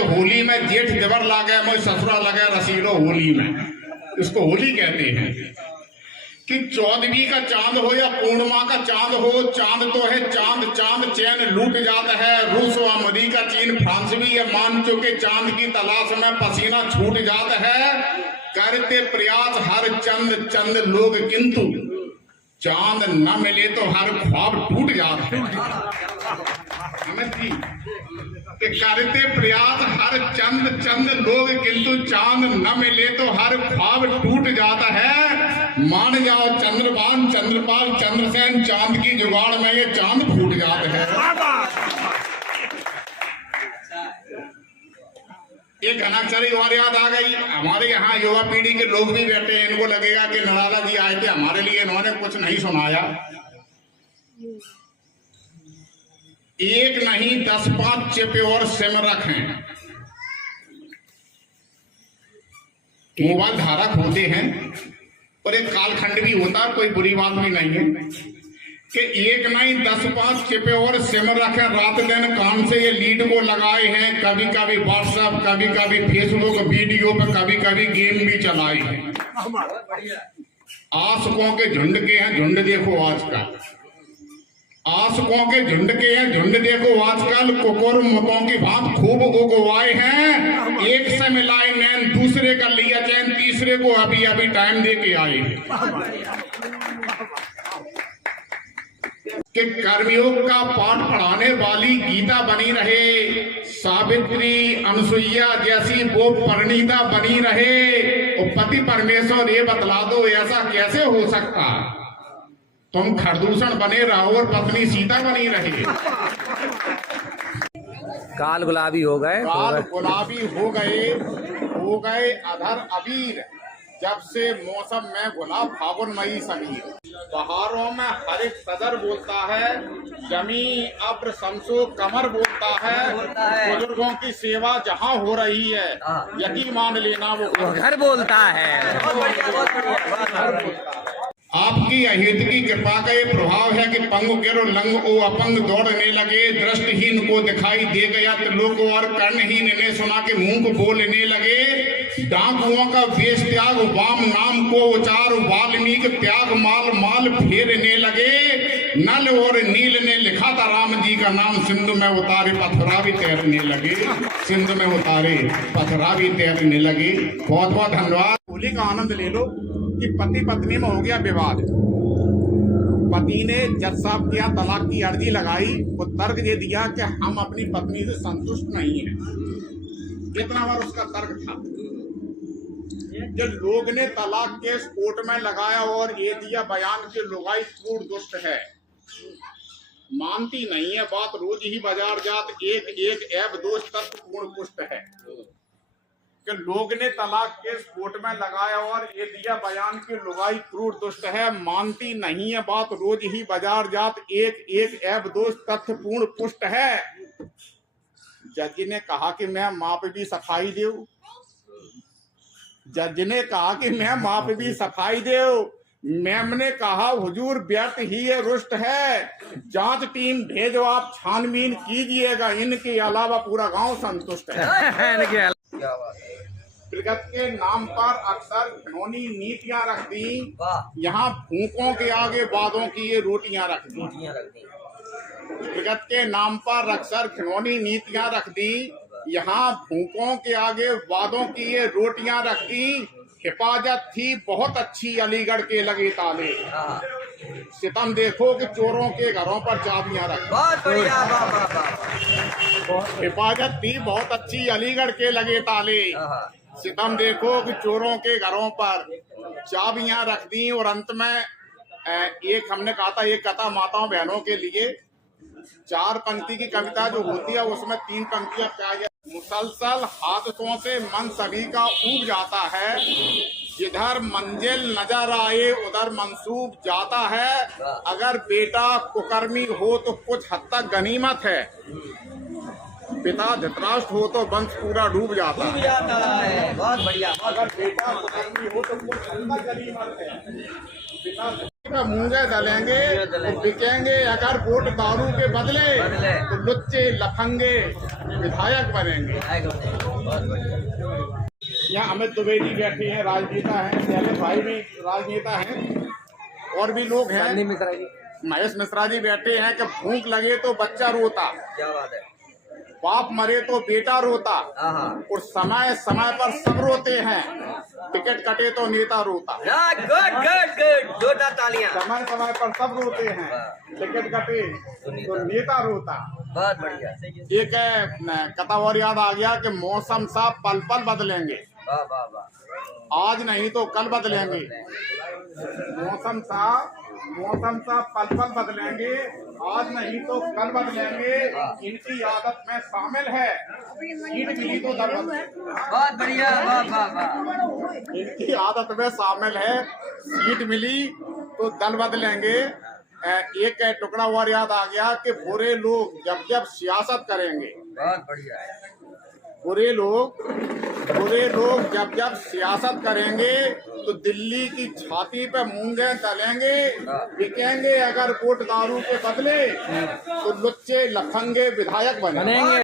होली में जेठ देवर लागे मैं ससुरा लगे रसीलो होली में, इसको होली कहते हैं। कि 14वीं का चांद हो या पूर्णिमा का चांद हो, चांद तो है चांद, चांद चैन लूट जाता है। रूस व अमेरिका चीन फ्रांस भी ये मान चुके चांद की तलाश में पसीना छूट जाता है। करते प्रयास हर चंद चंद लोग, किंतु चांद न मिले तो हर ख्वाब टूट जाता है। कि करते प्रयास हर चंद चंद लोग, किंतु चांद न मिले तो हर ख्वाब टूट जाता है। मान जाओ चंद्रभान चंद्रपाल चंद्रसेन, चांद की जुगाड़ में ये चांद फूट जाते हैं। एक घनाक्षरी और याद आ गई। हमारे यहाँ युवा पीढ़ी के लोग भी बैठे हैं, इनको लगेगा कि नराला जी आए थे हमारे लिए, इन्होंने कुछ नहीं सुनाया। एक नहीं 10-5 चिपे और सिम रखें, मोबाइल धारक होते हैं और एक कालखंड भी होता है, कोई बुरी बात भी नहीं है। कि एक नहीं 10-5 चिपे और सिम रखें, रात दिन कान से ये लीड को लगाए हैं। कभी कभी व्हाट्सएप, कभी कभी फेसबुक वीडियो पे, कभी कभी गेम भी चलाए हैं। आशिकों के झुंड के हैं झुंड, देखो आजकल आशिकों के झुंड के हैं झुंड, देखो आजकल कुकुर मुतों की भांत खूब उगवाए हैं। एक से मिलाए नैन, दूसरे का लिया चैन, तीसरे को अभी अभी टाइम दे के आए। कि कर्मयोग का पाठ पढ़ाने वाली गीता बनी रहे, सावित्री अनुसुईया जैसी वो परिणीता बनी रहे। और पति परमेश्वर ये बतला दो ऐसा कैसे हो सकता, तुम खरदूषण बने रहो और पत्नी सीता बनी रहे। काल गुलाबी हो गए, काल गुलाबी हो गए अधर अबीर, जब से मौसम में गुलाब फागुन मई समीर। पहाड़ों में हर एक सदर बोलता है, जमी अब्र शमसो कमर बोलता है। बुजुर्गों की सेवा जहाँ हो रही है, यकीन मान लेना वो घर बोलता है। आपकी अहित की कृपा का ये प्रभाव है कि पंग गिरो लंग ओ अपंग दौड़ने लगे। दृष्टिहीन को दिखाई दे गया त्रिलोक, और कर्णहीन ने सुना के मुंह को बोलने लगे। डाकुओं का वेश त्याग वाम नाम को उचार, वाल्मीकि त्याग माल माल फेरने लगे। नल और नील ने लिखा था राम जी का नाम, सिंधु में उतारे पथरा भी तैरने लगे। सिंधु में उतारे पथरा भी तैरने लगे। बहुत बहुत धन्यवाद। होली का आनंद ले लो कि पति पत्नी में हो गया विवाद। पति ने जज साहब किया तलाक की अर्जी लगाई, वो तर्क ये दिया कि हम अपनी पत्नी से संतुष्ट नहीं हैं। इतना बार उसका तर्क था। जब लोग ने तलाक केस कोर्ट में लगाया और ये दिया बयान कि लुगाई क्रूर दुष्ट है, मानती नहीं है बात, रोज ही बाजार जात, एक एक ऐब दोष तत्वपूर्ण पुष्ट है। कि लोग ने तलाक केस कोर्ट में लगाया और ये दिया बयान की लुगाई क्रूर दुष्ट है, मानती नहीं है बात, रोज ही बाजार जात, एक एक ऐब दोष तथ्यपूर्ण पुष्ट है। जज ने कहा कि मैं माँ पे भी सफाई दे। जज ने कहा कि मैं माँ पे भी सफाई दे। मैम ने कहा हुजूर व्यर्थ ही ये रुष्ट है, जांच टीम भेजो आप छानबीन कीजिएगा, इनके अलावा पूरा गांव संतुष्ट है। प्रगत के नाम पर अक्सर घिनौनी नीतियां रख दी, यहाँ भूखों के आगे वादों की ये रोटियां रख दी। प्रगत के नाम पर अक्सर घिनौनी नीतियां रख दी, यहाँ भूखों के आगे वादों की ये रोटियां रख दी। हिफाजत थी बहुत अच्छी अलीगढ़ के लगे ताले, सितम देखो कि चोरों के घरों पर चाबियां रख। हिफाजत थी बहुत अच्छी अलीगढ़ के लगे ताले, सितम देखो कि चोरों के घरों पर चाबियां रख दी। और अंत में एक हमने कहा था एक कथा माताओं बहनों के लिए, 4 पंक्ति की कविता जो होती है उसमें 3 पंक्तियां प्यार। मुसलसल हादसों से मन सभी का ऊब जाता है, जिधर मंजिल नजर आए उधर मंसूब जाता है। अगर बेटा कुकर्मी हो तो कुछ हद तक गनीमत है, पिता धृतराष्ट्र हो तो वंश पूरा डूब जाता है। बहुत बढ़िया। अगर बेटा कुकर्मी हो तो कुछ हद तक गनीमत है, पिता मूंगे दलेंगे तो बिकेंगे अगर वोट दारू के बदले तो लुच्चे लफंगे विधायक बनेंगे। यहाँ अमित द्विवेदी बैठे हैं, राजनेता हैं, शैलेश भाई भी राजनेता हैं और भी लोग हैं। महेश मिश्रा जी बैठे हैं कि भूख लगे तो बच्चा रोता, क्या बात है, बाप मरे तो बेटा रोता और समय समय पर सब रोते हैं, टिकट कटे तो नेता रोता। गुड गुड गुड, जोरदार तालियां। समय समय पर सब रोते हैं, टिकट कटे तो नेता रोता। बहुत बढ़िया। एक कथा और याद आ गया कि मौसम सा पल पल बदलेंगे, वाह वाह वाह, आज नहीं तो कल बदलेंगे। मौसम सा पल पल बदलेंगे, आज नहीं तो कल बदलेंगे। इनकी आदत में शामिल है, सीट मिली तो दल बदलेंगे। बहुत बढ़िया, वाह वाह वाह। इनकी आदत में शामिल है, सीट मिली तो दल बदलेंगे। एक टुकड़ा और याद आ गया कि बुरे लोग जब जब सियासत करेंगे, बहुत बढ़िया है, बुरे लोग जब जब सियासत करेंगे तो दिल्ली की छाती पे मूंगे दलेंगे, बिकेंगे अगर वोट दारू के बदले तो लुच्चे लफंगे विधायक बनेंगे।